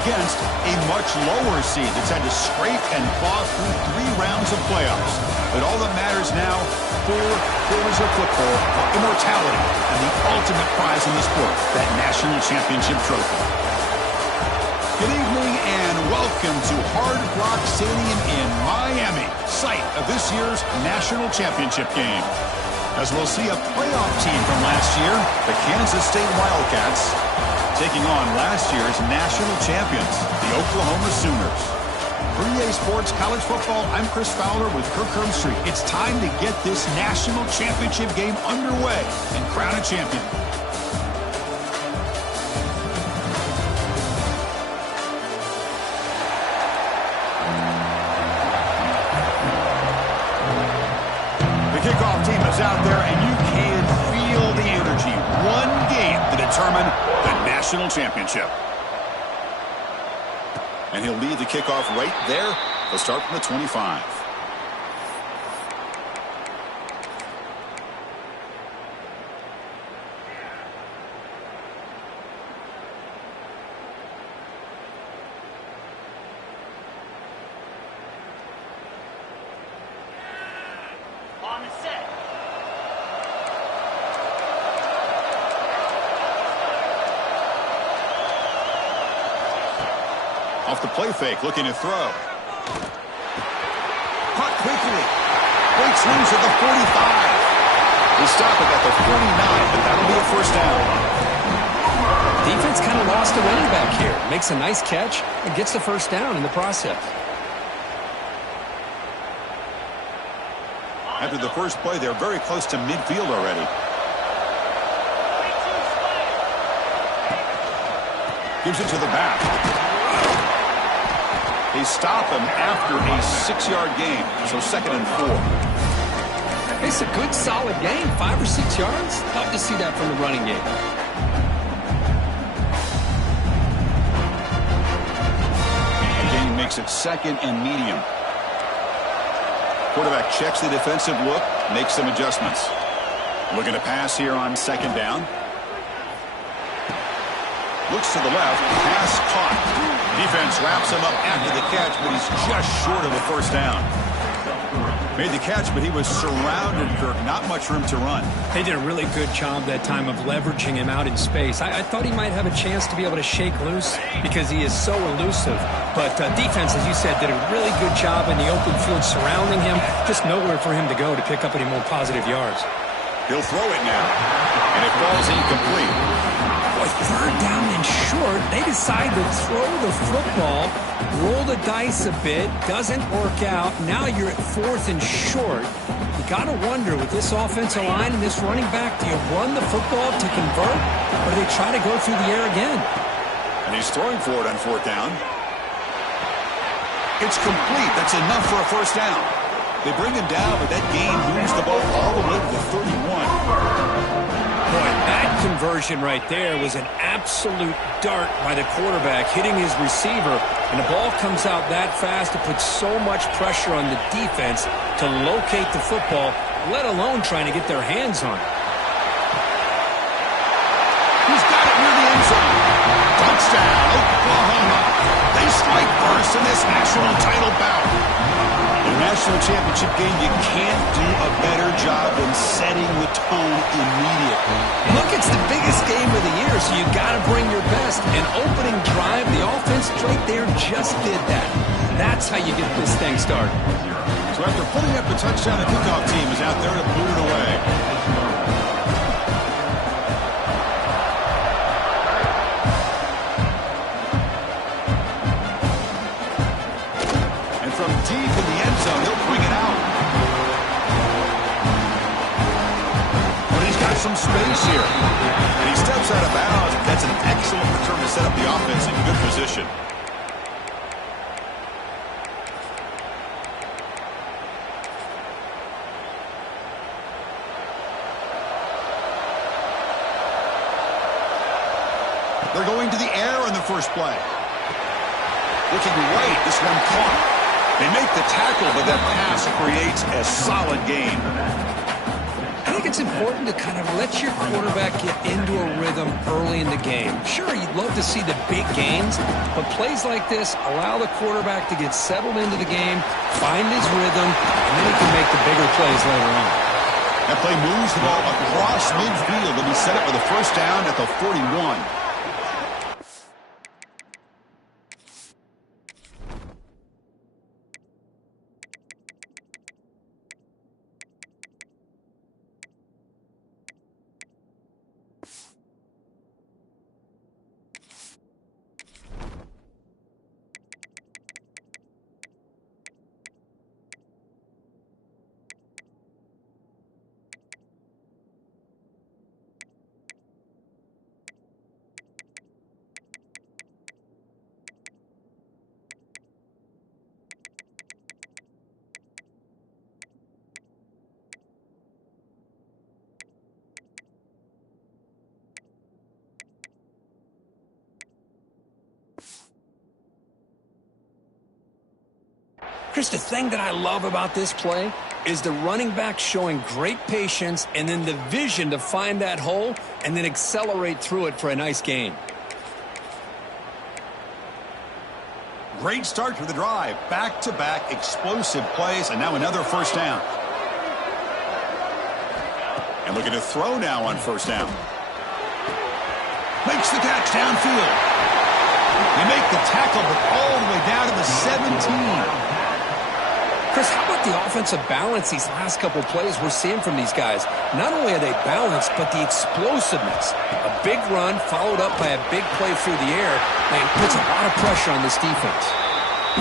against a much lower seed that's had to scrape and claw through 3 rounds of playoffs. But all that matters now, 4 quarters of football, immortality, and the ultimate prize in the sport, that national championship trophy. Good evening and welcome to Hard Rock Stadium in Miami, site of this year's national championship game. As we'll see a playoff team from last year, the Kansas State Wildcats, taking on last year's national champions, the Oklahoma Sooners. For EA Sports College Football, I'm Chris Fowler with Kirk Herbstreit. It's time to get this national championship game underway and crown a champion. The kickoff team is out there, and you can feel the energy. One game to determine the national championship. And he'll lead the kickoff right there. He'll start from the 25. On the set. Off the play fake, looking to throw. Caught quickly. Breaks loose at the 45. They stop it at the 49, but that'll be a first down. Defense kind of lost a running back here. Makes a nice catch and gets the first down in the process. After the first play, they're very close to midfield already. Gives it to the back. They stop him after a 6-yard gain, so 2nd and 4. It's a good, solid game. 5 or 6 yards. Tough to see that from the running game. The game makes it 2nd and medium. Quarterback checks the defensive look, makes some adjustments. Looking to pass here on 2nd down. Looks to the left, pass caught. Defense wraps him up after the catch, but he's just short of a first down. Made the catch, but he was surrounded, Kirk. Not much room to run. They did a really good job that time of leveraging him out in space. I thought he might have a chance to be able to shake loose because he is so elusive. But defense, as you said, did a really good job in the open field surrounding him. Just nowhere for him to go to pick up any more positive yards. He'll throw it now, and it falls incomplete. Boy, 3rd down and short. They decide to throw the football, roll the dice a bit, doesn't work out. Now you're at 4th and short. You got to wonder, with this offensive line and this running back, do you run the football to convert, or do they try to go through the air again? And he's throwing for it on 4th down. It's complete. That's enough for a first down. They bring him down, but that gain moves the ball all the way to the 31. Boy, that conversion right there was an absolute dart by the quarterback, hitting his receiver, and the ball comes out that fast. It puts so much pressure on the defense to locate the football, let alone trying to get their hands on it. He's got it near the end zone. Touchdown, Oklahoma. They strike first in this national title bout. In a national championship game, you can't do a better job than setting the tone immediately. Look, it's the biggest game of the year, so you got to bring your best. An opening drive, the offense right there just did that. That's how you get this thing started. So after putting up the touchdown, the kickoff team is out there to boot it away. From deep in the end zone, he'll bring it out. But he's got some space here. And he steps out of bounds. That's an excellent return to set up the offense in good position. They're going to the air on the first play. Looking right, this one caught. They make the tackle, but that pass creates a solid gain. And think it's important to kind of let your quarterback get into a rhythm early in the game. Sure, you'd love to see the big gains, but plays like this allow the quarterback to get settled into the game, find his rhythm, and then he can make the bigger plays later on. That play moves the ball across midfield. It'll be set up with a first down at the 41. Chris, the thing that I love about this play is the running back showing great patience and then the vision to find that hole and then accelerate through it for a nice gain. Great start to the drive. Back-to-back explosive plays, and now another first down. And looking to throw now on first down. Makes the catch downfield. They make the tackle, but all the way down to the 17. Chris, how about the offensive balance these last couple plays we're seeing from these guys? Not only are they balanced, but the explosiveness. A big run followed up by a big play through the air, and puts a lot of pressure on this defense.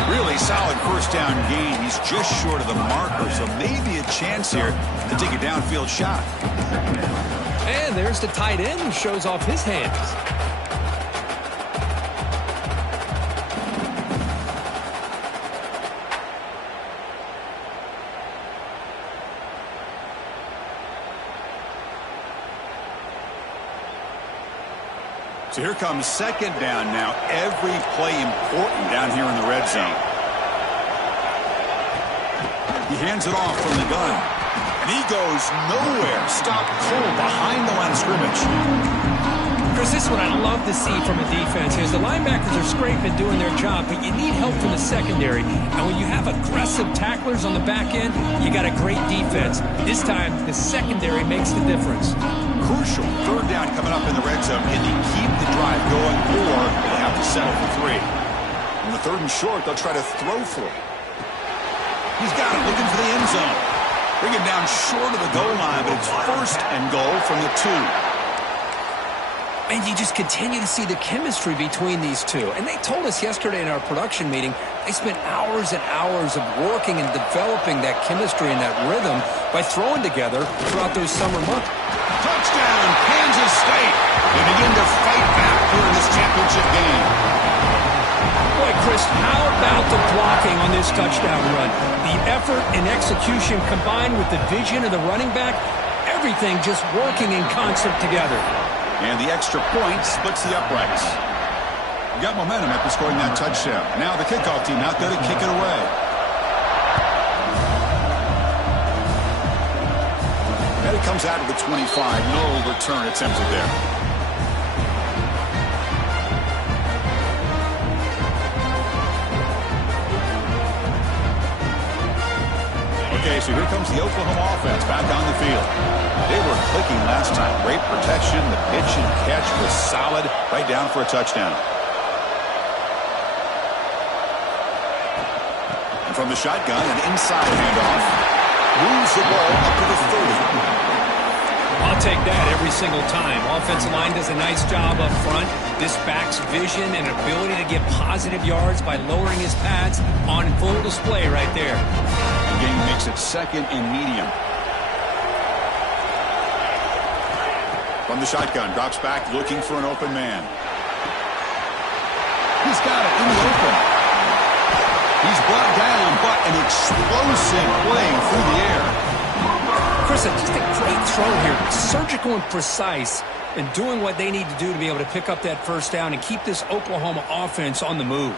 Really solid first down gain. He's just short of the marker, so maybe a chance here to take a downfield shot. And there's the tight end who shows off his hands. So here comes second down now. Every play important down here in the red zone. He hands it off from the gun. And he goes nowhere. Stopped cold behind the line of scrimmage. Chris, this is what I love to see from a defense is the linebackers are scraping, doing their job, but you need help from the secondary. And when you have aggressive tacklers on the back end, you got a great defense. This time, the secondary makes the difference. Crucial third down coming up in the red zone. Can they keep the drive going, or they have to settle for 3? On the third and short, they'll try to throw for it. He's got it, looking for the end zone. Bring it down short of the goal line, but it's first and goal from the 2. And you just continue to see the chemistry between these two. And they told us yesterday in our production meeting, they spent hours and hours of working and developing that chemistry and that rhythm by throwing together throughout those summer months. Touchdown, Kansas State. They begin to fight back here in this championship game. Boy, Chris, how about the blocking on this touchdown run? The effort and execution combined with the vision of the running back, everything just working in concert together. And the extra point splits the uprights. You got momentum after scoring that touchdown. Now the kickoff team out there to kick it away. And it comes out of the 25. No return attempted there. Okay, so here comes the Oklahoma offense back on the field. They were clicking last time. Great protection. The pitch and catch was solid. Right down for a touchdown. And from the shotgun, an inside handoff. Moves the ball up to the 30. I'll take that every single time. Offensive line does a nice job up front. This back's vision and ability to get positive yards by lowering his pads on full display right there. The game makes it second and medium. From the shotgun, drops back looking for an open man. He's got it in the open. He's brought down, but an explosive play through the air. Chris, just a great throw here. Surgical and precise and doing what they need to do to be able to pick up that first down and keep this Oklahoma offense on the move.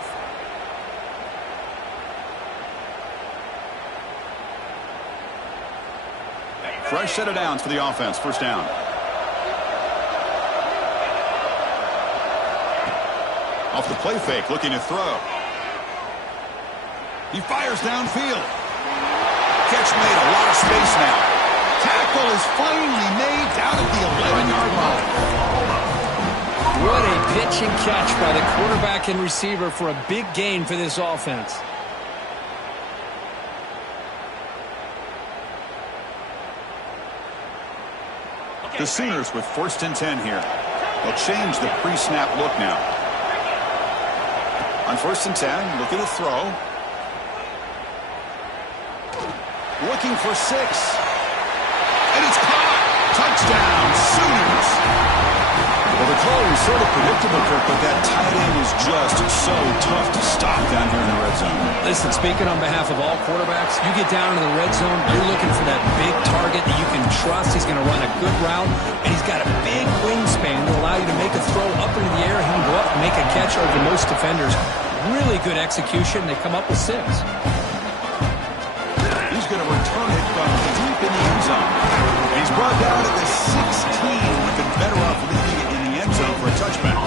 Fresh set of downs for the offense. First down. Off the play fake, looking to throw. He fires downfield. Catch made, a lot of space now. Tackle is finally made down at the 11-yard line. What a pitch and catch by the quarterback and receiver for a big gain for this offense. The Sooners with 1st and 10 here. They'll change the pre-snap look now. On 1st and 10, looking to throw. Looking for 6. And it's caught. Touchdown, Sooners. Well, the call was sort of predictable, Kirk, but that tight end is just so tough to stop down here in the red zone. Listen, speaking on behalf of all quarterbacks, you get down to the red zone, you're looking for that big target that you can trust. He's going to run a good route, and he's got a big wingspan to allow you to make a throw up into the air. He can go up and make a catch over most defenders. Really good execution. They come up with 6. He's going to return it from deep in the end zone. And he's brought down to the 16. Looking better off leaving it in the end zone for a touchback.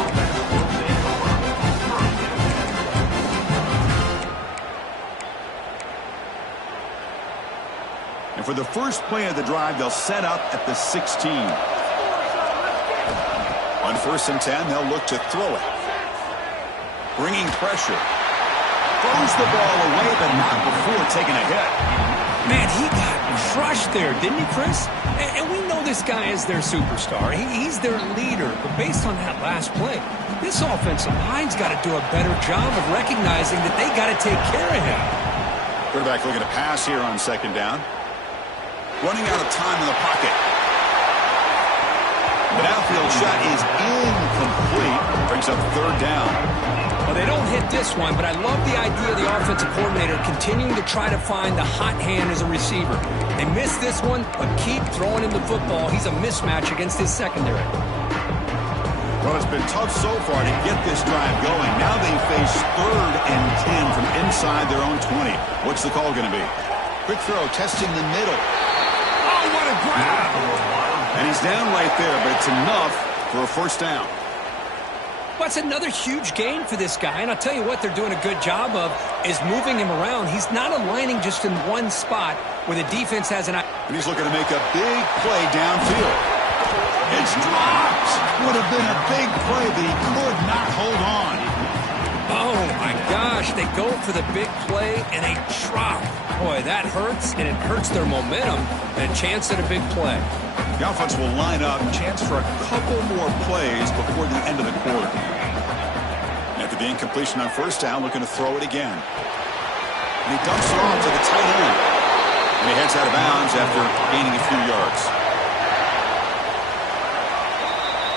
And for the first play of the drive, they'll set up at the 16. On 1st and 10, they'll look to throw it. Bringing pressure. Throws the ball away, but not before taking a hit. Man, he got crushed there, didn't he, Chris? And we know this guy is their superstar. He's their leader. But based on that last play, this offensive line's got to do a better job of recognizing that they got to take care of him. Quarterback looking to pass here on 2nd down. Running out of time in the pocket. The downfield shot is incomplete. Brings up 3rd down. Well, they don't hit this one, but I love the idea of the offensive coordinator continuing to try to find the hot hand as a receiver. They missed this one, but keep throwing him the football. He's a mismatch against his secondary. Well, it's been tough so far to get this drive going. Now they face 3rd and 10 from inside their own 20. What's the call going to be? Quick throw, testing the middle. Oh, what a grab! And he's down right there, but it's enough for a 1st down. Well, it's another huge gain for this guy, and I'll tell you what they're doing a good job of is moving him around. He's not aligning just in one spot where the defense has an... And he's looking to make a big play downfield. It's dropped. Would have been a big play, but he could not hold on. Oh, my gosh. They go for the big play, and they drop. Boy, that hurts, and it hurts their momentum, and a chance at a big play. The offense will line up, chance for a couple more plays before the end of the quarter. After the incompletion on 1st down, looking to throw it again. And he dumps it off to the tight end. And he heads out of bounds after gaining a few yards.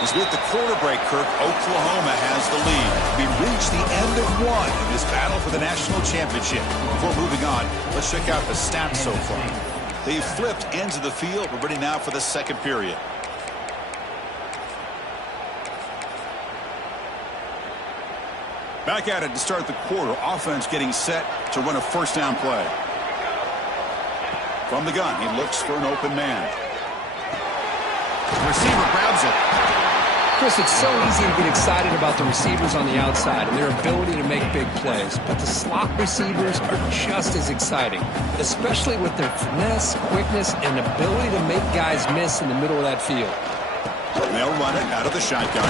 As we hit the quarter break, Kirk, Oklahoma has the lead. We've reached the end of one in this battle for the national championship. Before moving on, let's check out the stats so far. They've flipped ends of the field. We're ready now for the 2nd period. Back at it to start the quarter. Offense getting set to run a 1st down play. From the gun, he looks for an open man. The receiver grabs it. Chris, it's so easy to get excited about the receivers on the outside and their ability to make big plays, but the slot receivers are just as exciting, especially with their finesse, quickness, and ability to make guys miss in the middle of that field. They'll run it out of the shotgun.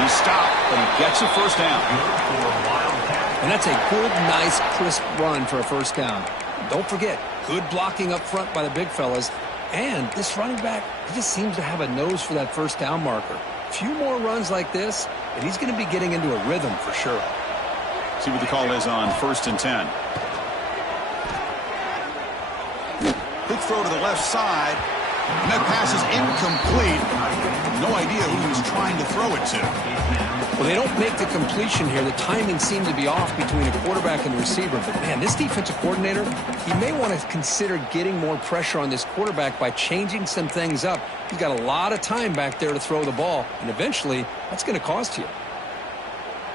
He stopped, but he gets a 1st down. And that's a good, nice, crisp run for a 1st down. Don't forget, good blocking up front by the big fellas. And this running back, he just seems to have a nose for that 1st down marker. A few more runs like this, and he's going to be getting into a rhythm for sure. See what the call is on 1st and 10. Quick throw to the left side. And that pass is incomplete. No idea who he was trying to throw it to. Well, they don't make the completion here. The timing seemed to be off between a quarterback and the receiver. But, man, this defensive coordinator, he may want to consider getting more pressure on this quarterback by changing some things up. He's got a lot of time back there to throw the ball, and eventually that's going to cost you.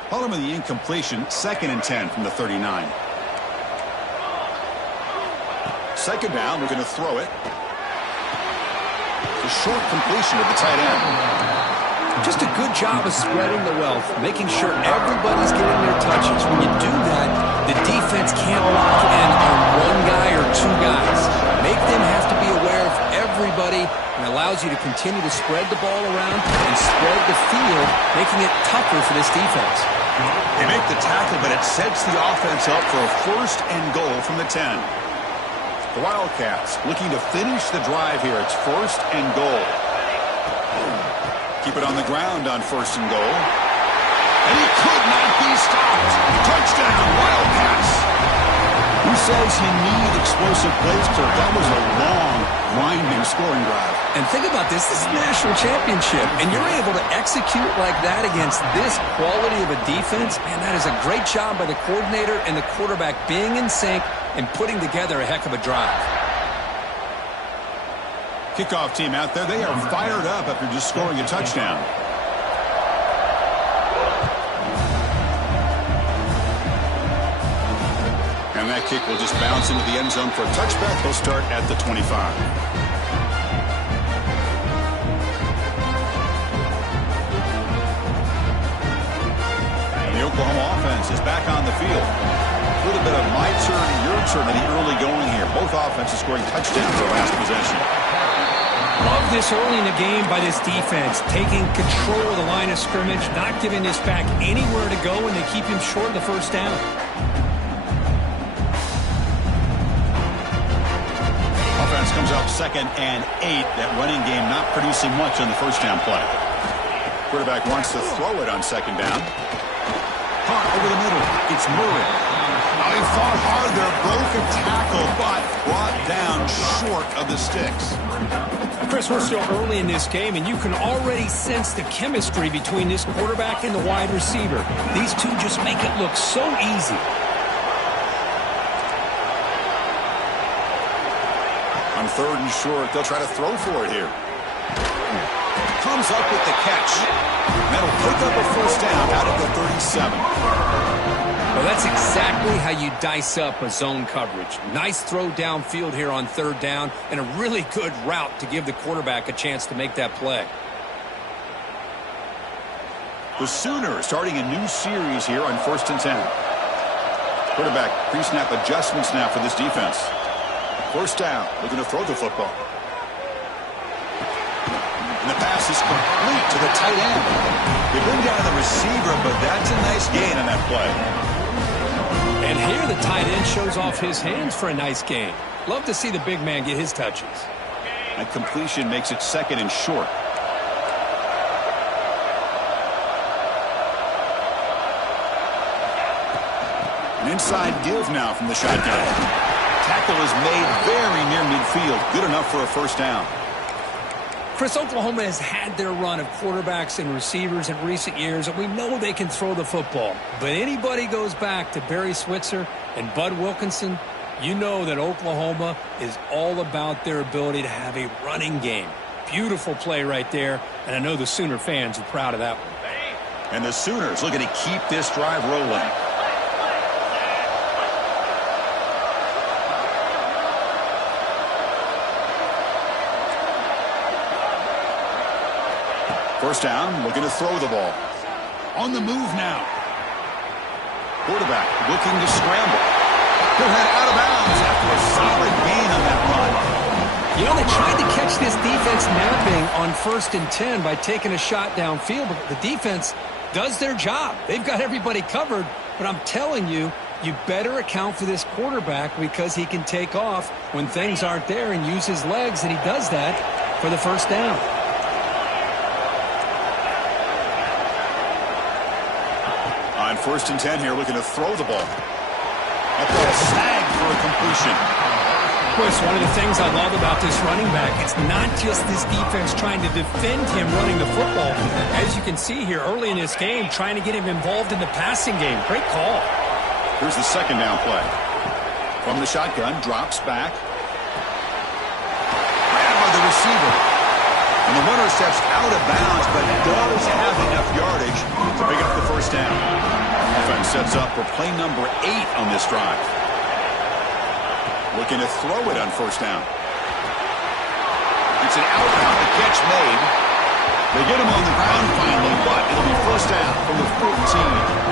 Following the incompletion, 2nd and 10 from the 39. 2nd down, we're going to throw it. a short completion to the tight end. Just a good job of spreading the wealth, making sure everybody's getting their touches. When you do that, the defense can't lock in on one guy or two guys. Make them have to be aware of everybody, and allows you to continue to spread the ball around and spread the field, making it tougher for this defense. They make the tackle, but it sets the offense up for a 1st and goal from the 10. The Wildcats looking to finish the drive here. It's 1st and goal. Keep it on the ground on 1st and goal. And he could not be stopped. Touchdown, Wildcats. Who says you need explosive plays, Kirk? That was a long, winding scoring drive. And think about this. This is a national championship, and you're able to execute like that against this quality of a defense. Man, that is a great job by the coordinator and the quarterback being in sync and putting together a heck of a drive. Kickoff team out there. They are fired up after just scoring a touchdown. And that kick will just bounce into the end zone for a touchback. He'll start at the 25. The Oklahoma offense is back on the field. A little bit of my turn, your turn in the early going here. Both offenses scoring touchdowns their last possession. Love this early in the game by this defense, taking control of the line of scrimmage, not giving this back anywhere to go, and they keep him short of the 1st down. Offense comes up 2nd and 8. That running game not producing much on the 1st down play. Quarterback wants to throw it on 2nd down. Caught over the middle. It's Murray. Now he fought hard there, broke a tackle, but brought down short of the sticks. Chris, we're still early in this game, and you can already sense the chemistry between this quarterback and the wide receiver. These two just make it look so easy. On 3rd and short, they'll try to throw for it here. Comes up with the catch. That'll pick up a 1st down out of the 37. Well, that's exactly how you dice up a zone coverage. Nice throw downfield here on 3rd down, and a really good route to give the quarterback a chance to make that play. The Sooners starting a new series here on 1st and 10. Quarterback pre-snap adjustments now for this defense. 1st down, looking to throw the football. And the pass is complete to the tight end. They bring down the receiver, but that's a nice gain on that play. And here the tight end shows off his hands for a nice gain. Love to see the big man get his touches. That completion makes it 2nd and short. An inside give now from the shotgun. Tackle is made very near midfield. Good enough for a 1st down. Chris, Oklahoma has had their run of quarterbacks and receivers in recent years, and we know they can throw the football. But anybody goes back to Barry Switzer and Bud Wilkinson, you know that Oklahoma is all about their ability to have a running game. Beautiful play right there, and I know the Sooner fans are proud of that one. And the Sooners looking to keep this drive rolling. First down, looking to throw the ball. On the move now. Quarterback looking to scramble. He'll head out of bounds after a solid gain on that run. You know, they tried to catch this defense napping on 1st and 10 by taking a shot downfield, but the defense does their job. They've got everybody covered, but I'm telling you, you better account for this quarterback because he can take off when things aren't there and use his legs, and he does that for the 1st down. On 1st and 10 here, looking to throw the ball. That ball snagged for a completion. Chris, one of the things I love about this running back, it's not just this defense trying to defend him running the football. As you can see here early in this game, trying to get him involved in the passing game. Great call. Here's the 2nd down play. From the shotgun, drops back. Grab by the receiver. And the runner steps out of bounds, but does have enough yardage to pick up the 1st down. Offense sets up for play number 8 on this drive. Looking to throw it on 1st down. It's an out-route, a catch made. They get him on the ground finally, but it'll be first down from the 14.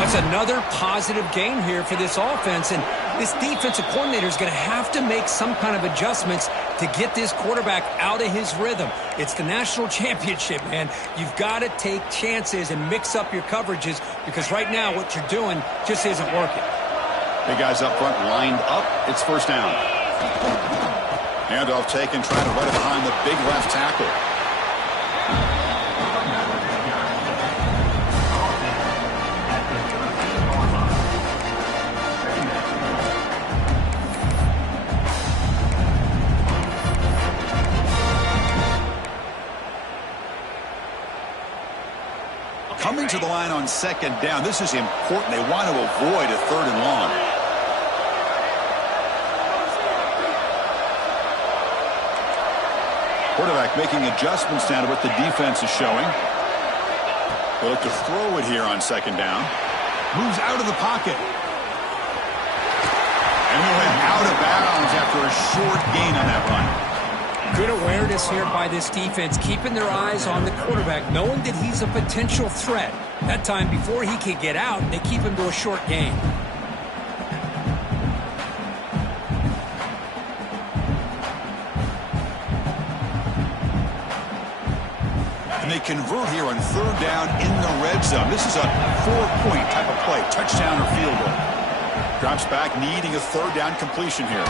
That's another positive game here for this offense, and this defensive coordinator is going to have to make some kind of adjustments to get this quarterback out of his rhythm. It's the national championship, man. You've got to take chances and mix up your coverages because right now what you're doing just isn't working. Big guys up front lined up. It's first down. Handoff taken, trying to run it behind the big left tackle. Coming to the line on second down. This is important. They want to avoid a third and long. Quarterback making adjustments down to what the defense is showing. They'll look to throw it here on second down. Moves out of the pocket. And he went out of bounds after a short gain on that run. Good awareness here by this defense, keeping their eyes on the quarterback, knowing that he's a potential threat. That time, before he could get out, they keep him to a short gain. And they convert here on third down in the red zone. This is a 4-point type of play, touchdown or field goal. Drops back, needing a third down completion here.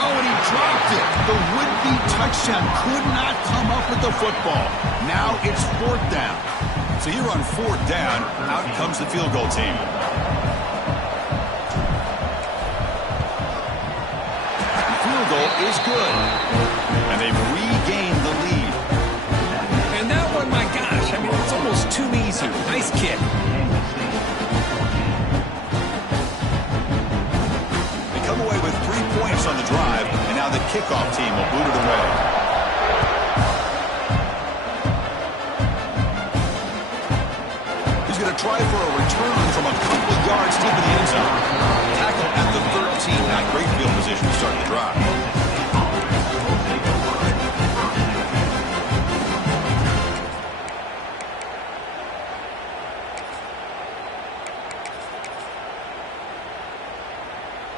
Oh, and he dropped it. The would-be touchdown could not come up with the football. Now it's fourth down. So here on fourth down, out comes the field goal team. The field goal is good. And they've regained the lead. And that one, my gosh, I mean, it's almost too easy. Nice kick. Away with 3 points on the drive, and now the kickoff team will boot it away. He's going to try for a return from a couple of yards deep in the end zone. Tackle at the 13, not great field position to start the drive.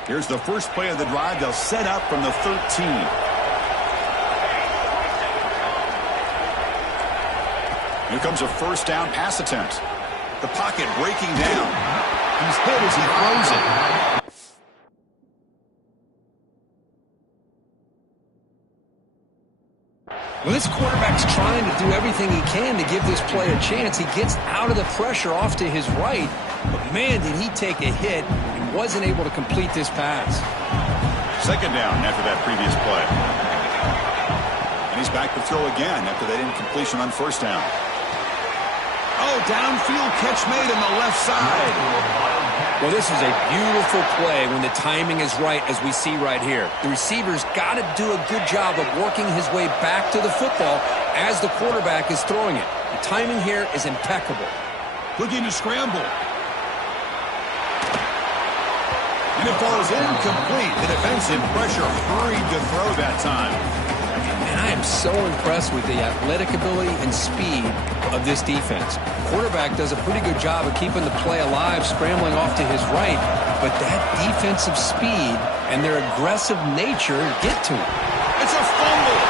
Here's the first play of the drive. They'll set up from the 13. Here comes a first down pass attempt. The pocket breaking down. He's hit as he throws it. Well, this quarterback's trying to do everything he can to give this play a chance. He gets out of the pressure off to his right, but man, did he take a hit and wasn't able to complete this pass. Second down after that previous play. And he's back to throw again after that incompletion on first down. Oh, downfield catch made on the left side. Well, this is a beautiful play when the timing is right, as we see right here. The receiver's got to do a good job of working his way back to the football as the quarterback is throwing it. The timing here is impeccable. Looking to scramble. And it falls incomplete. The defensive pressure hurried to throw that time. And I am so impressed with the athletic ability and speed of this defense. Quarterback does a pretty good job of keeping the play alive, scrambling off to his right, but that defensive speed and their aggressive nature get to him. It's a fumble.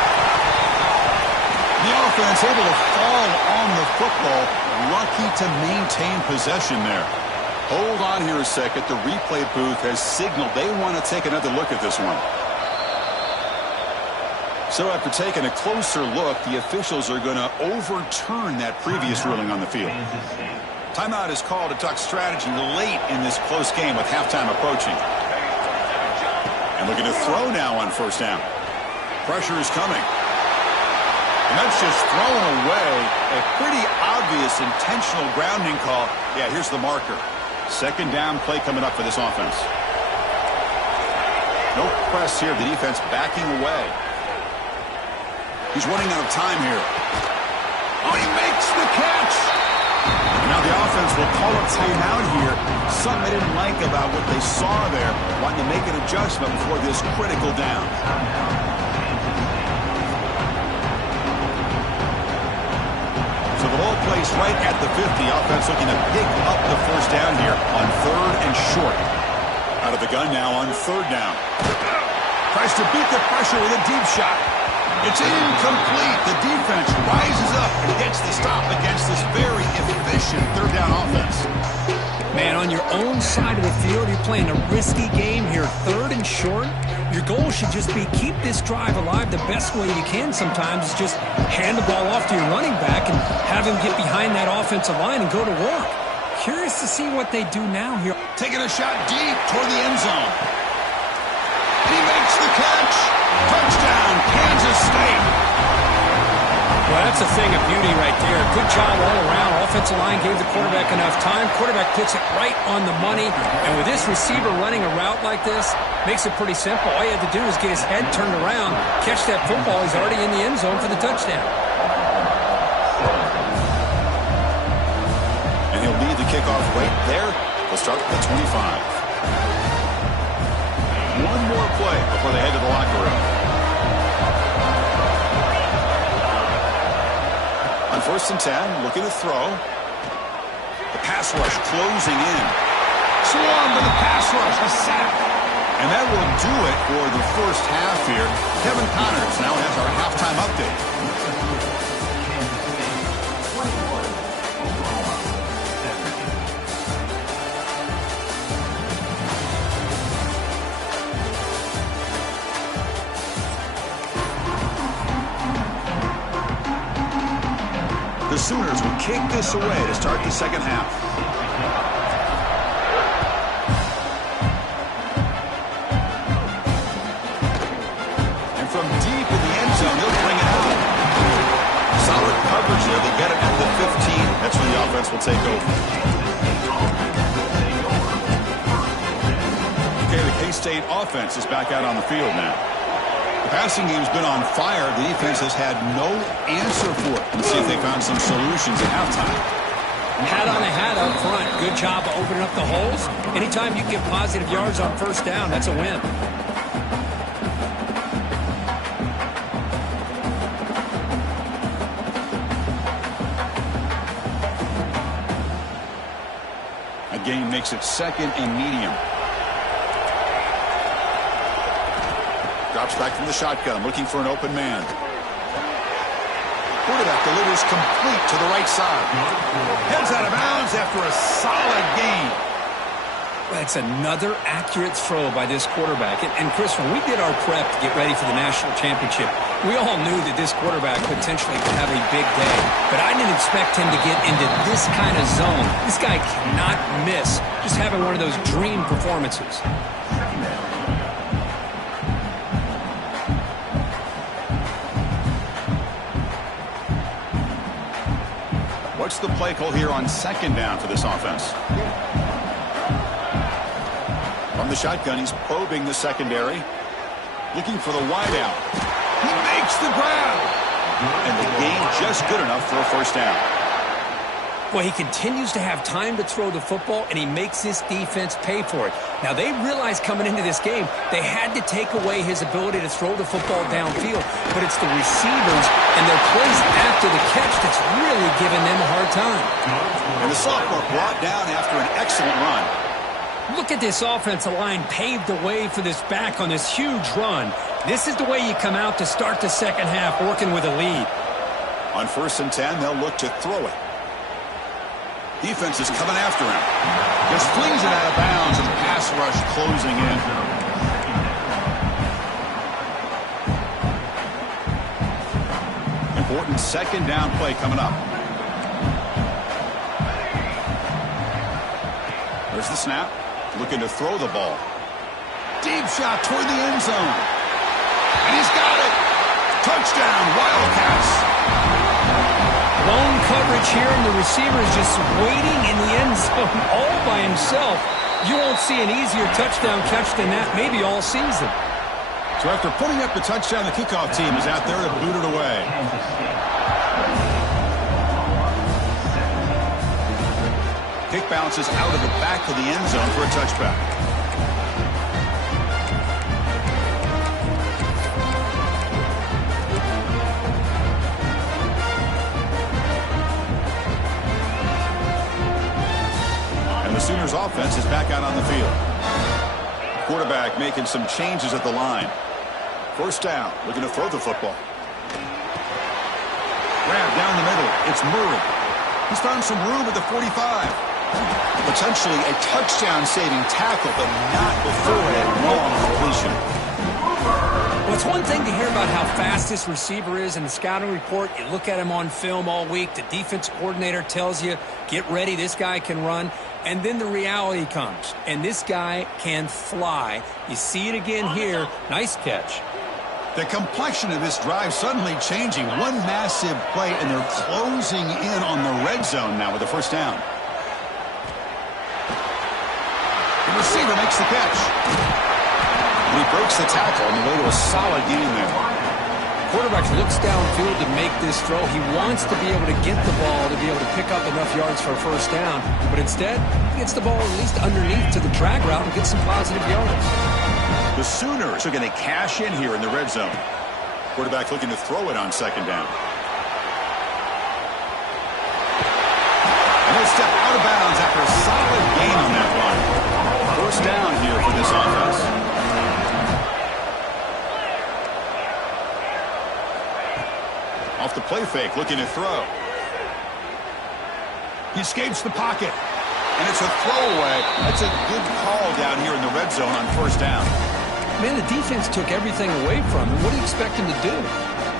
The offense able to fall on the football, lucky to maintain possession there. Hold on here a second. The replay booth has signaled they want to take another look at this one. So after taking a closer look, the officials are going to overturn that previous ruling on the field. Timeout is called to talk strategy late in this close game with halftime approaching. And looking to throw now on first down. Pressure is coming. And that's just thrown away. A pretty obvious intentional grounding call. Yeah, here's the marker. Second down play coming up for this offense. No press here. The defense backing away. He's running out of time here. Oh, he makes the catch! And now the offense will call a timeout here. Something they didn't like about what they saw there. Wanting to make an adjustment before this critical down. with all placed right at the 50. Offense looking to pick up the first down here on 3rd and short. Out of the gun now on 3rd down. Tries to beat the pressure with a deep shot. It's incomplete. The defense rises up and gets the stop against this very efficient 3rd down offense. Man, on your own side of the field, you're playing a risky game here. 3rd and short. Your goal should just be keep this drive alive the best way you can sometimes is just hand the ball off to your running back and have him get behind that offensive line and go to work. Curious to see what they do now here. Taking a shot deep toward the end zone. He makes the catch. Touchdown, Kansas State. Well, that's a thing of beauty right there. Good job all around. Offensive line gave the quarterback enough time. Quarterback puts it right on the money. And with this receiver running a route like this, makes it pretty simple. All you have to do is get his head turned around, catch that football. He's already in the end zone for the touchdown. And he'll lead the kickoff right there. They'll start at the 25. One more play before they head to the locker room. On 1st and 10, looking to throw. The pass rush closing in. Swarmed by the pass rush, a sack. And that will do it for the first half here. Kevin Connors now has our halftime update. The Sooners will kick this away to start the second half. And from deep in the end zone, they'll bring it out. Solid coverage there. They get it at the 15. That's where the offense will take over. Okay, the K-State offense is back out on the field now. The passing game's been on fire. The defense has had no answer for it. Let's see if they found some solutions at halftime. Hat on a hat up front. Good job of opening up the holes. Anytime you get positive yards on 1st down, that's a win. A gain makes it 2nd and medium. Drops back from the shotgun, looking for an open man. Quarterback delivers complete to the right side. Heads out of bounds after a solid gain. That's another accurate throw by this quarterback. And Chris, when we did our prep to get ready for the national championship, we all knew that this quarterback potentially could have a big day. But I didn't expect him to get into this kind of zone. This guy cannot miss. Just having one of those dream performances. What's the play call here on 2nd down for this offense? From the shotgun, he's probing the secondary. Looking for the wideout. He makes the grab. And the gain just good enough for a 1st down. Well, he continues to have time to throw the football, and he makes this defense pay for it. Now, they realized coming into this game they had to take away his ability to throw the football downfield, but it's the receivers and their plays after the catch that's really giving them a hard time. And the sophomore brought down after an excellent run. Look at this offensive line paved the way for this back on this huge run. This is the way you come out to start the second half, working with a lead. On 1st and 10, they'll look to throw it. Defense is coming after him. Just flings it out of bounds, and the pass rush closing in. Important 2nd down play coming up. There's the snap. Looking to throw the ball. Deep shot toward the end zone. And he's got it. Touchdown, Wildcats. Lone coverage here, and the receiver is just waiting in the end zone all by himself. You won't see an easier touchdown catch than that maybe all season. So after putting up the touchdown, the kickoff team is out there to boot it away. Kick bounces out of the back of the end zone for a touchback. Sooners offense is back out on the field. Quarterback making some changes at the line. First down, looking to throw the football. Grab down the middle. It's Murray. He's found some room at the 45. Potentially a touchdown-saving tackle, but not before a long completion. Well, it's one thing to hear about how fast this receiver is in the scouting report. You look at him on film all week. The defense coordinator tells you, get ready, this guy can run. And then the reality comes, and this guy can fly. You see it again here. Nice catch. The complexion of this drive suddenly changing. One massive play, and they're closing in on the red zone now with a first down. The receiver makes the catch. And he breaks the tackle on the way to a solid gain there. Quarterback looks downfield to make this throw. He wants to be able to get the ball to be able to pick up enough yards for a first down. But instead, he gets the ball at least underneath to the drag route and gets some positive yards. The Sooners are going to cash in here in the red zone. Quarterback looking to throw it on second down. And he'll step out of bounds after a solid gain on that one. First down here for this offense. Off the play fake, looking to throw. He escapes the pocket. And it's a throwaway. That's a good call down here in the red zone on first down. Man, the defense took everything away from him. What do you expect him to do?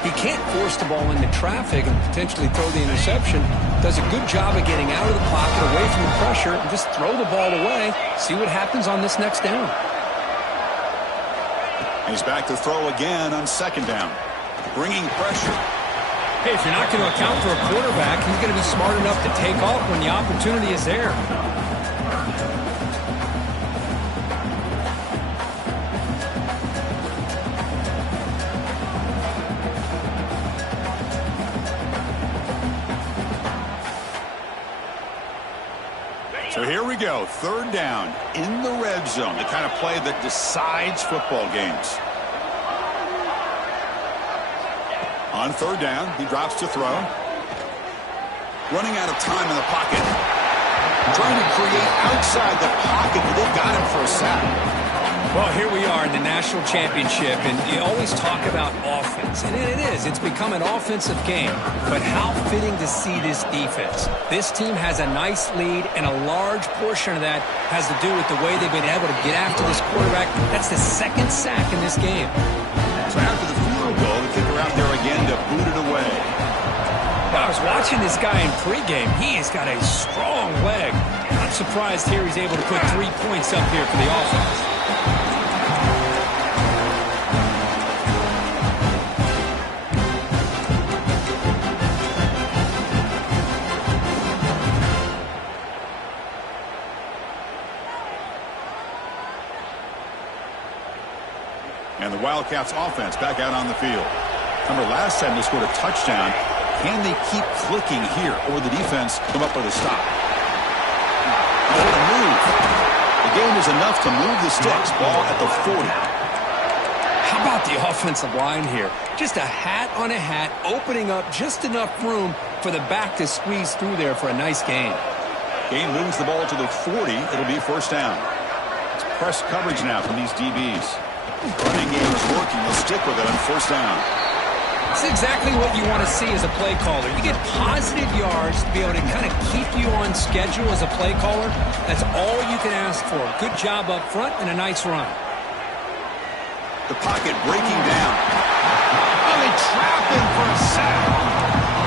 He can't force the ball into traffic and potentially throw the interception. Does a good job of getting out of the pocket, away from the pressure, and just throw the ball away. See what happens on this next down. He's back to throw again on second down. Bringing pressure. Hey, if you're not going to account for a quarterback, he's going to be smart enough to take off when the opportunity is there. So here we go, third down in the red zone, the kind of play that decides football games. On third down, he drops to throw. Running out of time in the pocket. Trying to create outside the pocket, but they've got him for a sack. Well, here we are in the national championship, and you always talk about offense. And it is. It's become an offensive game. But how fitting to see this defense. This team has a nice lead, and a large portion of that has to do with the way they've been able to get after this quarterback. That's the second sack in this game. So after the field goal, the kicker out there again to boot it away. Well, I was watching this guy in pregame. He has got a strong leg. Not surprised here he's able to put 3 points up here for the offense. And the Wildcats offense back out on the field. Remember, last time they scored a touchdown. Can they keep clicking here, or the defense come up with a stop? What a move. The game is enough to move the sticks. Ball at the 40. How about the offensive line here? Just a hat on a hat, opening up just enough room for the back to squeeze through there for a nice gain. Gain moves the ball to the 40. It'll be first down. It's press coverage now from these DBs. Running game is working. They'll stick with it on first down. It's exactly what you want to see as a play caller. You get positive yards to be able to kind of keep you on schedule as a play caller. That's all you can ask for. Good job up front and a nice run. The pocket breaking down. Oh, they trap him for a sack.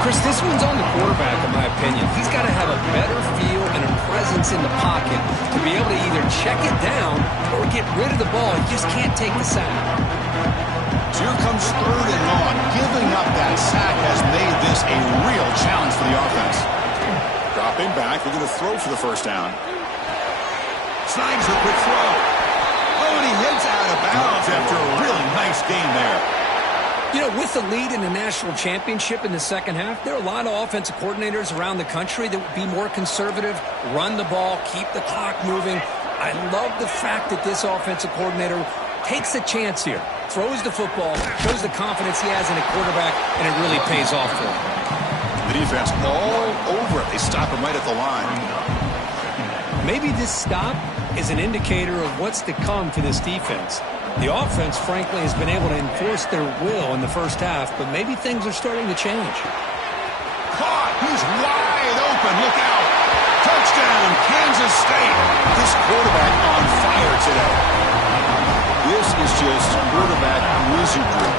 Chris, this one's on the quarterback, in my opinion. He's got to have a better feel and a presence in the pocket to be able to either check it down or get rid of the ball. He just can't take the sack. So here comes third and long. Giving up that sack has made this a real challenge for the offense. Dropping back, they're going to throw for the first down. Snags the quick throw. Oh, and he hits out of bounds after a really nice game there. You know, with the lead in the national championship in the second half, there are a lot of offensive coordinators around the country that would be more conservative, run the ball, keep the clock moving. I love the fact that this offensive coordinator takes a chance here, throws the football, shows the confidence he has in a quarterback, and it really pays off for him. The defense all over it. They stop him right at the line. Maybe this stop is an indicator of what's to come for this defense. The offense, frankly, has been able to enforce their will in the first half, but maybe things are starting to change. Caught! He's wide open. Look out! Touchdown, Kansas State! This quarterback on fire today. This is just quarterback wizardry.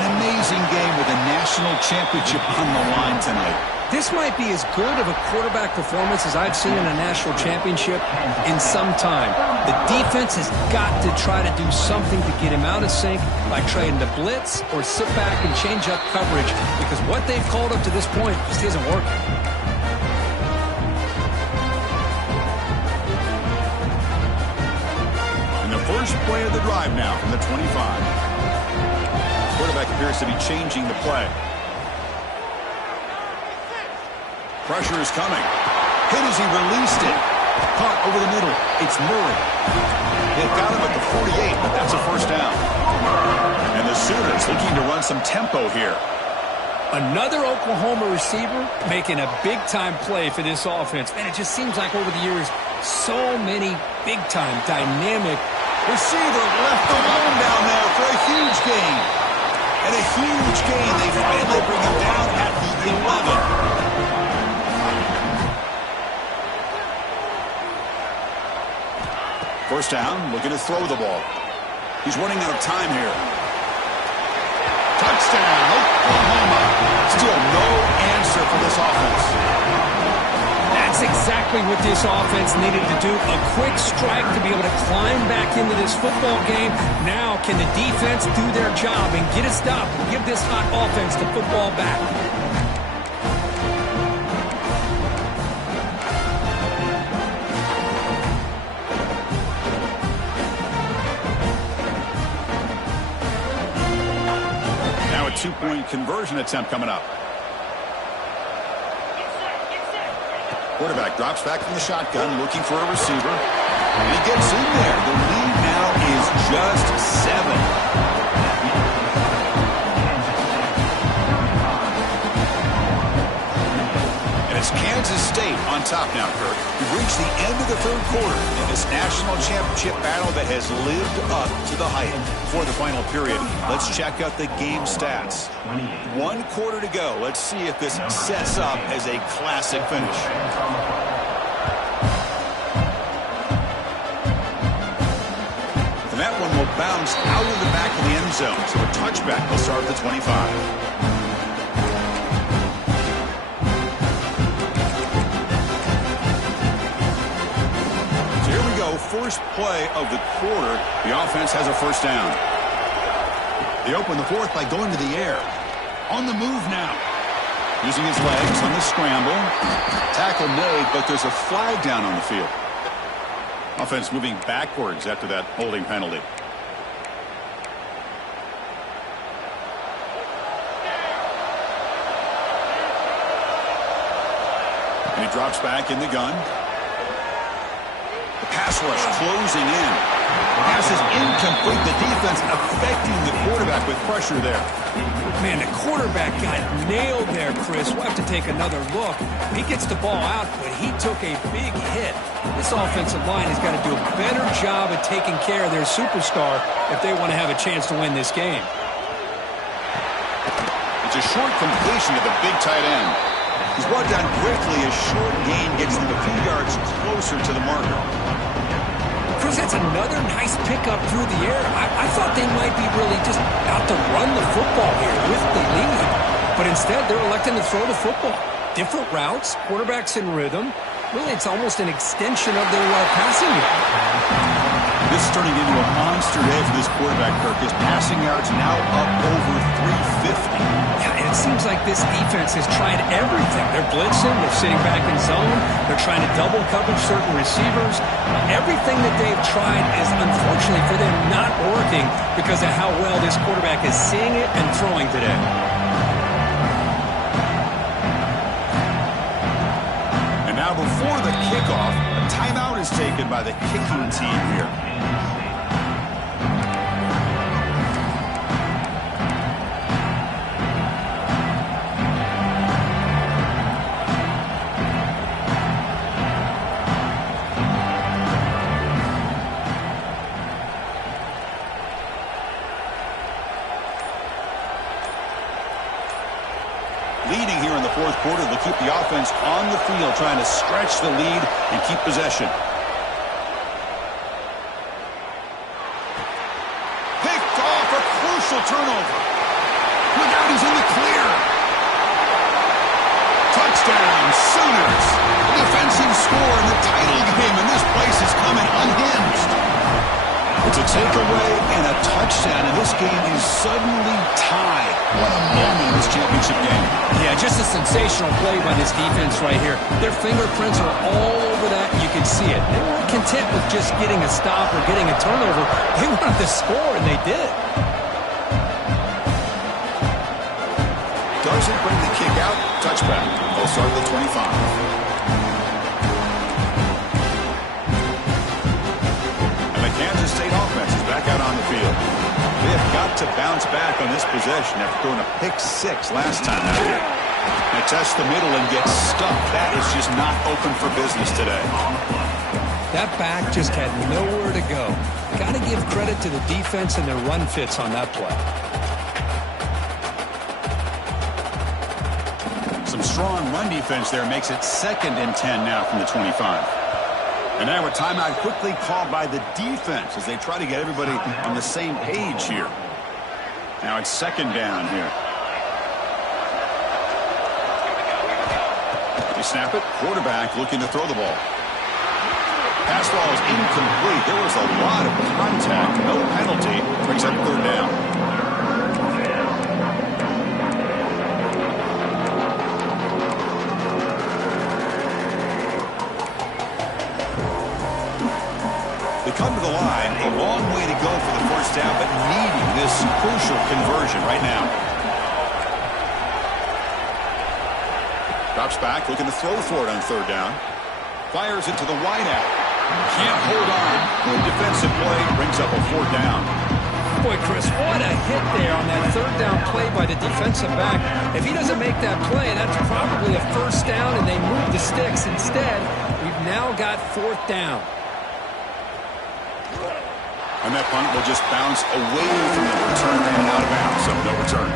An amazing game with a national championship on the line tonight. This might be as good of a quarterback performance as I've seen in a national championship in some time. The defense has got to try to do something to get him out of sync by trying to blitz or sit back and change up coverage, because what they've called up to this point just isn't working. And the first play of the drive now from the 25. Quarterback appears to be changing the play. Pressure is coming. Hit as he released it. Caught over the middle. It's Murray. They got him at the 48, but that's a first down. And the Sooners looking to run some tempo here. Another Oklahoma receiver making a big-time play for this offense. Man, it just seems like over the years, so many big-time, dynamic. Receiver left alone down there for a huge gain. And a huge gain. They finally bring him down at the 11. First down, looking to throw the ball. He's running out of time here. Touchdown, Oklahoma. Still no answer for this offense. That's exactly what this offense needed to do. A quick strike to be able to climb back into this football game. Now, can the defense do their job and get a stop and give this hot offense the football back? Two-point conversion attempt coming up. Quarterback drops back from the shotgun, looking for a receiver. And he gets in there. The lead now is just 7. And it's Kansas State on top now, Kirk. We've reached the end of the third quarter in this national championship battle that has lived up to the hype. For the final period, let's check out the game stats. 1 quarter to go. Let's see if this sets up as a classic finish. And that one will bounce out of the back of the end zone. So a touchback will start at the 25. First play of the quarter, the offense has a first down. They open the fourth by going to the air. On the move now. Using his legs on the scramble. Tackle made, but there's a flag down on the field. Offense moving backwards after that holding penalty. And he drops back in the gun. Pass rush closing in. Pass is incomplete. The defense affecting the quarterback with pressure there. Man, the quarterback got nailed there, Chris. We'll have to take another look. He gets the ball out, but he took a big hit. This offensive line has got to do a better job of taking care of their superstar if they want to have a chance to win this game. It's a short completion to the big tight end. He's brought down quickly. A short gain gets them a few yards closer to the marker. Chris, that's another nice pickup through the air. I thought they might be really just out to run the football here with the lead. But instead, they're electing to throw the football. Different routes, quarterbacks in rhythm. Really, it's almost an extension of their passing game. This is turning into a monster day for this quarterback, Kirk. His passing yards now up over 350. Yeah, and it seems like this defense has tried everything. They're blitzing, they're sitting back in zone, they're trying to double cover certain receivers. Everything that they've tried is, unfortunately for them, not working because of how well this quarterback is seeing it and throwing today. And now before the kickoff, a timeout is taken by the kicking team here. fourth quarter. They'll keep the offense on the field, trying to stretch the lead and keep possession. Picked off, a crucial turnover. Look out, he's in the clear. Touchdown, Sooners. A defensive score in the title game, and this place is coming unhinged. It's a takeaway and a touchdown, and this game is suddenly tied. What a moment in this championship game. Yeah, just a sensational play by this defense right here. Their fingerprints are all over that. You can see it. They weren't content with just getting a stop or getting a turnover. They wanted to score, and they did. Doesn't bring the kick out. Touchback. They'll start at the 25. Kansas State offense is back out on the field. They have got to bounce back on this possession after throwing a pick six last time out here. They test the middle and get stuck. That is just not open for business today. That back just had nowhere to go. Got to give credit to the defense and their run fits on that play. Some strong run defense there makes it 2nd and 10 now from the 25. And now a timeout quickly called by the defense as they try to get everybody on the same page here. Now it's 2nd down here. They snap it. Quarterback looking to throw the ball. Pass ball is incomplete. There was a lot of contact. No penalty. Brings up 3rd down. Come to the line, a long way to go for the first down, but needing this crucial conversion right now. Drops back, looking to throw for it on 3rd down. Fires it to the wideout. Can't hold on. The defensive play brings up a 4th down. Boy, Chris, what a hit there on that 3rd down play by the defensive back. If he doesn't make that play, that's probably a 1st down, and they move the sticks. Instead, we've now got 4th down. And that punt will just bounce away from the return man out of bounds, so no return.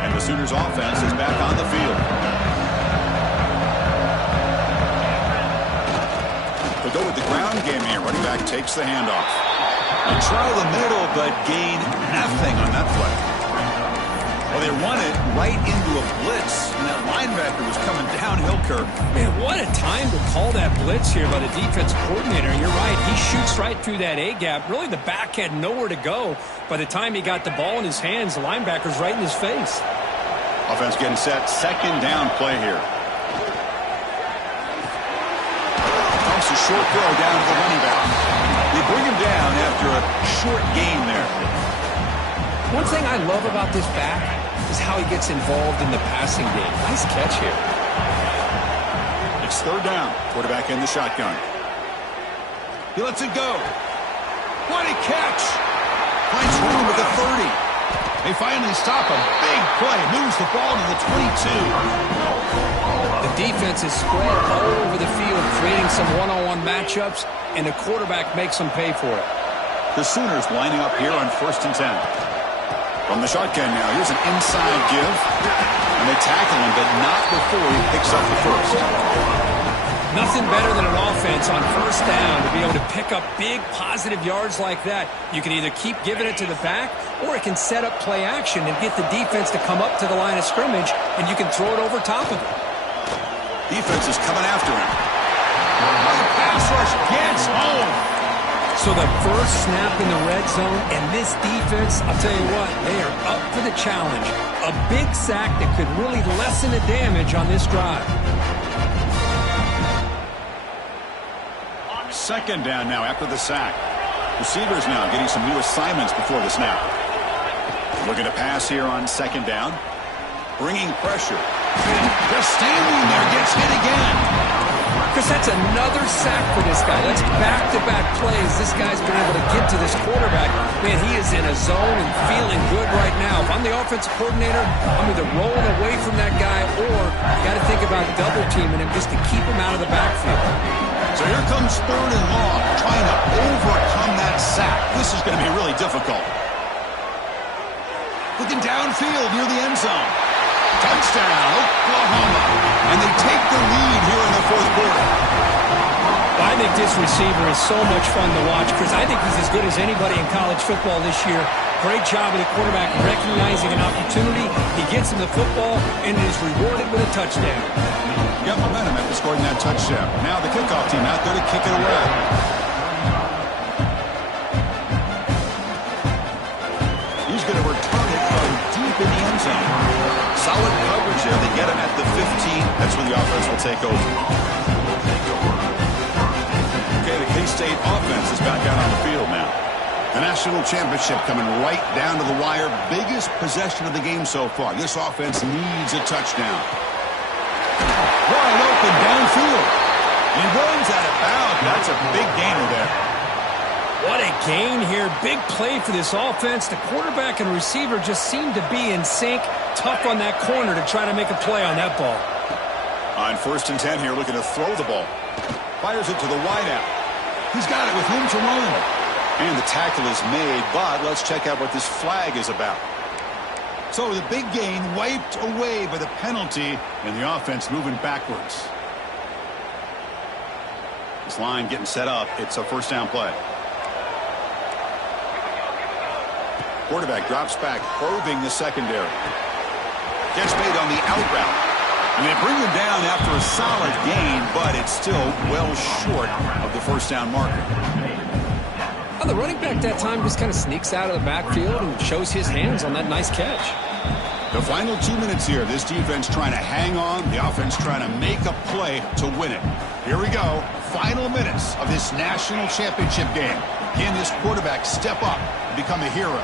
And the Sooners offense is back on the field. They'll go with the ground game here. Running back takes the handoff. They try the middle, but gain nothing on that play. Well, they run it right into a blitz, and that linebacker was coming downhill, Kirk. Man, what a time to call that blitz here by the defense coordinator. You're right. He shoots right through that A-gap. Really, the back had nowhere to go. By the time he got the ball in his hands, the linebacker's right in his face. Offense getting set. 2nd down play here. Dumps a short throw down to the running back. They bring him down after a short gain there. One thing I love about this back is how he gets involved in the passing game. Nice catch here. It's 3rd down. Quarterback in the shotgun. He lets it go. What a catch. Finds room at the 30. They finally stop him. Big play. Moves the ball to the 22. The defense is spread all over the field, creating some one-on-one matchups, and the quarterback makes them pay for it. The Sooners lining up here on 1st and 10. From the shotgun now, here's an inside give. And they tackle him, but not before he picks up the 1st. Nothing better than an offense on 1st down to be able to pick up big positive yards like that. You can either keep giving it to the back, or it can set up play action and get the defense to come up to the line of scrimmage, and you can throw it over top of it. Defense is coming after him. The pass rush gets home. So the first snap in the red zone, and this defense, I'll tell you what, they are up for the challenge. A big sack that could really lessen the damage on this drive. 2nd down now after the sack. Receivers now getting some new assignments before the snap. Looking to pass here on 2nd down. Bringing pressure. Just standing there, gets hit again. Because that's another sack for this guy. That's back-to-back plays. This guy's been able to get to this quarterback. Man, he is in a zone and feeling good right now. If I'm the offensive coordinator, I'm either rolling away from that guy or got to think about double-teaming him just to keep him out of the backfield. So here comes 3rd and long, trying to overcome that sack. This is going to be really difficult. looking downfield near the end zone. Touchdown, Oklahoma. And they take the lead here in the fourth quarter. I think this receiver is so much fun to watch, Chris. I think he's as good as anybody in college football this year. Great job of the quarterback recognizing an opportunity. He gets him the football and is rewarded with a touchdown. Got momentum after scoring that touchdown. Now the kickoff team out there to kick it away. He's going to return it from deep in the end zone. Solid coverage there. They get him at the 15. That's when the offense will take over. Okay, the K-State offense is back out on the field now. The national championship coming right down to the wire. Biggest possession of the game so far. This offense needs a touchdown. Wide open downfield. He runs out of bounds. That's a big gainer there. What a gain here. Big play for this offense. The quarterback and receiver just seem to be in sync. Tough on that corner to try to make a play on that ball. On 1st and 10 here, looking to throw the ball. Fires it to the wideout. He's got it with room to run. And the tackle is made, but let's check out what this flag is about. So the big gain wiped away by the penalty, and the offense moving backwards. This line getting set up. It's a first down play. Quarterback drops back, probing the secondary. Gets made on the out route. And they bring him down after a solid gain, but it's still well short of the first down marker. Well, the running back that time just kind of sneaks out of the backfield and shows his hands on that nice catch. The final 2 minutes here. This defense trying to hang on. The offense trying to make a play to win it. Here we go. Final minutes of this national championship game. Can this quarterback step up and become a hero?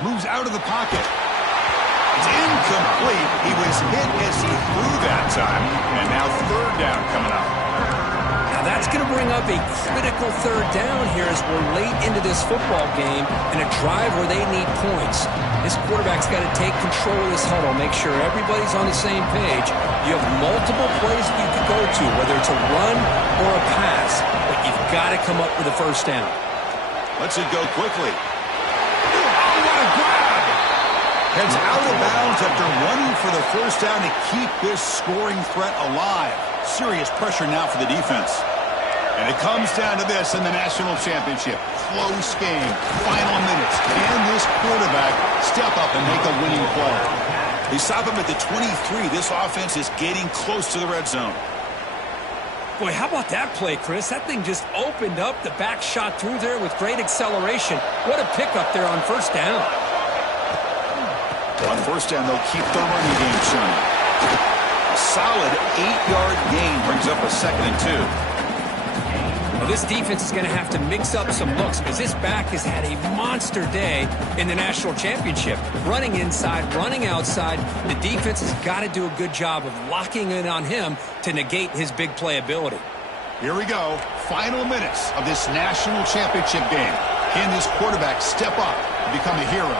Moves out of the pocket. It's incomplete. He was hit as he threw that time. And now third down coming up. Now that's going to bring up a critical third down here as we're late into this football game and a drive where they need points. This quarterback's got to take control of this huddle, make sure everybody's on the same page. You have multiple plays that you could go to, whether it's a run or a pass, but you've got to come up with a first down. Lets it go quickly. Oh, what a grab! Heads out of bounds after running for the first down to keep this scoring threat alive. Serious pressure now for the defense. And it comes down to this in the national championship. Close game. Final minutes. Can this quarterback step up and make a winning play? They stop him at the 23. This offense is getting close to the red zone. Boy, how about that play, Chris? That thing just opened up. The back shot through there with great acceleration. What a pickup there on first down. On first down, they'll keep the running game showing. A solid 8-yard gain brings up a 2nd and 2. Well, this defense is going to have to mix up some looks because this back has had a monster day in the national championship. Running inside, running outside. The defense has got to do a good job of locking in on him to negate his big playability. Here we go. Final minutes of this national championship game. Can this quarterback step up and become a hero?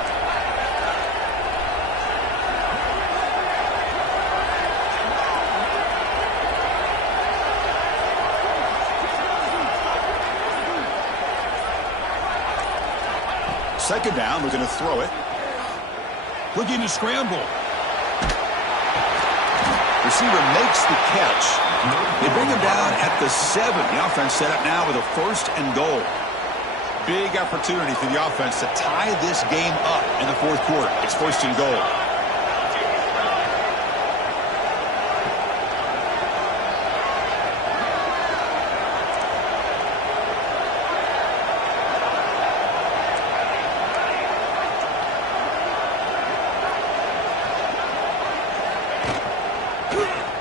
Second down, they're going to throw it. Looking to scramble. Receiver makes the catch. They bring him down at the 7. The offense set up now with a 1st and goal. Big opportunity for the offense to tie this game up in the fourth quarter. It's 1st and goal.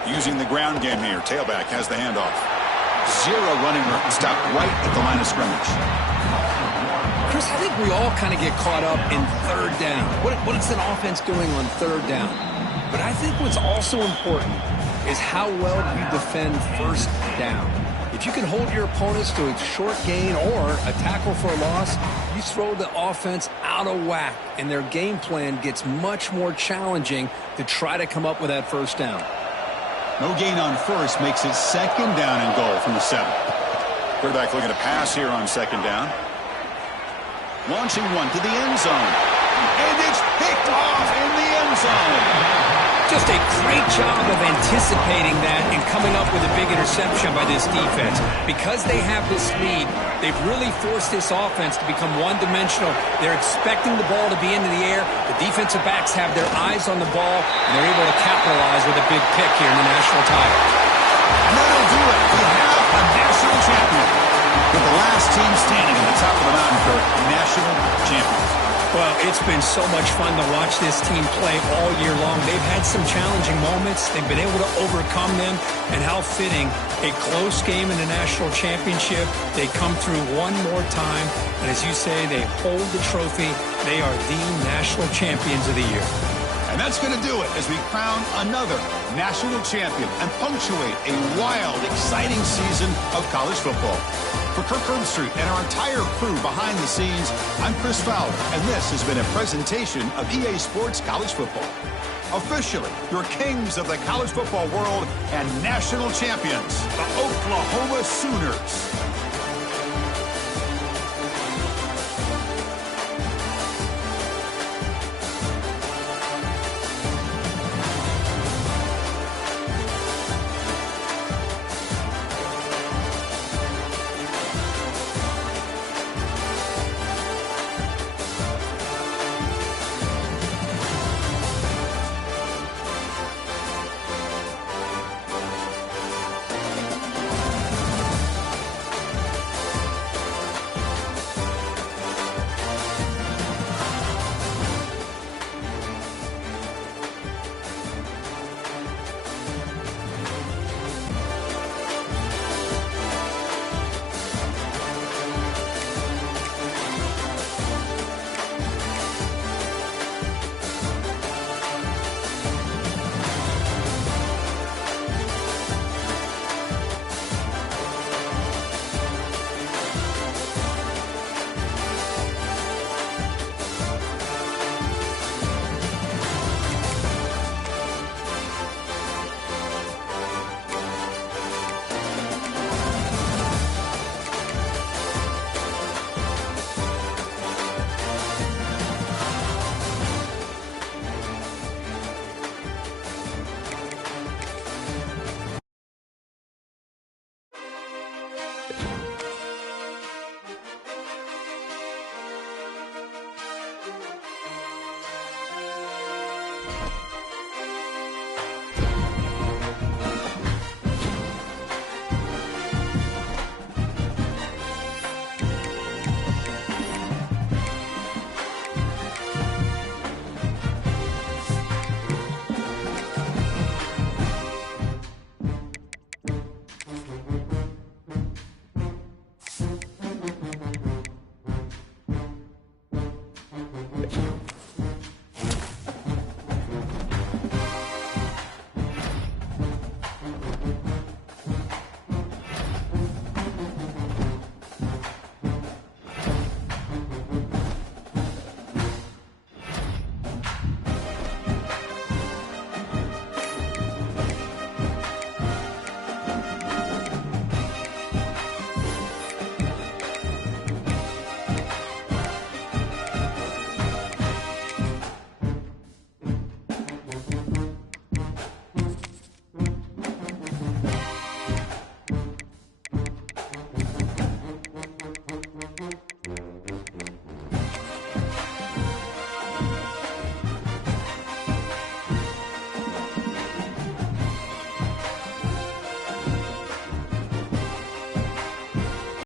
Using the ground game here. Tailback has the handoff. 0 running room. Stopped right at the line of scrimmage. Chris, I think we all kind of get caught up in third down. What is an offense doing on third down? But I think what's also important is how well you defend first down. If you can hold your opponents to a short gain or a tackle for a loss, you throw the offense out of whack, and their game plan gets much more challenging to try to come up with that first down. No gain on first makes it 2nd down and goal from the 7. Quarterback looking to pass here on 2nd down. Launching one to the end zone. And it's picked off in the end zone. Just a great job of anticipating that and coming up with a big interception by this defense. Because they have this lead, they've really forced this offense to become one-dimensional. They're expecting the ball to be into the air. The defensive backs have their eyes on the ball, and they're able to capitalize with a big pick here in the national title. And that'll do it. We have a national champion. With the last team standing on the top of the mountain for national champions. Well, it's been so much fun to watch this team play all year long. They've had some challenging moments. They've been able to overcome them. And how fitting, a close game in the national championship. They come through one more time. And as you say, they hold the trophy. They are the national champions of the year. And that's going to do it as we crown another national champion and punctuate a wild, exciting season of college football. For Kirk Herbstreit and our entire crew behind the scenes, I'm Chris Fowler, and this has been a presentation of EA Sports College Football. Officially, your kings of the college football world and national champions, the Oklahoma Sooners.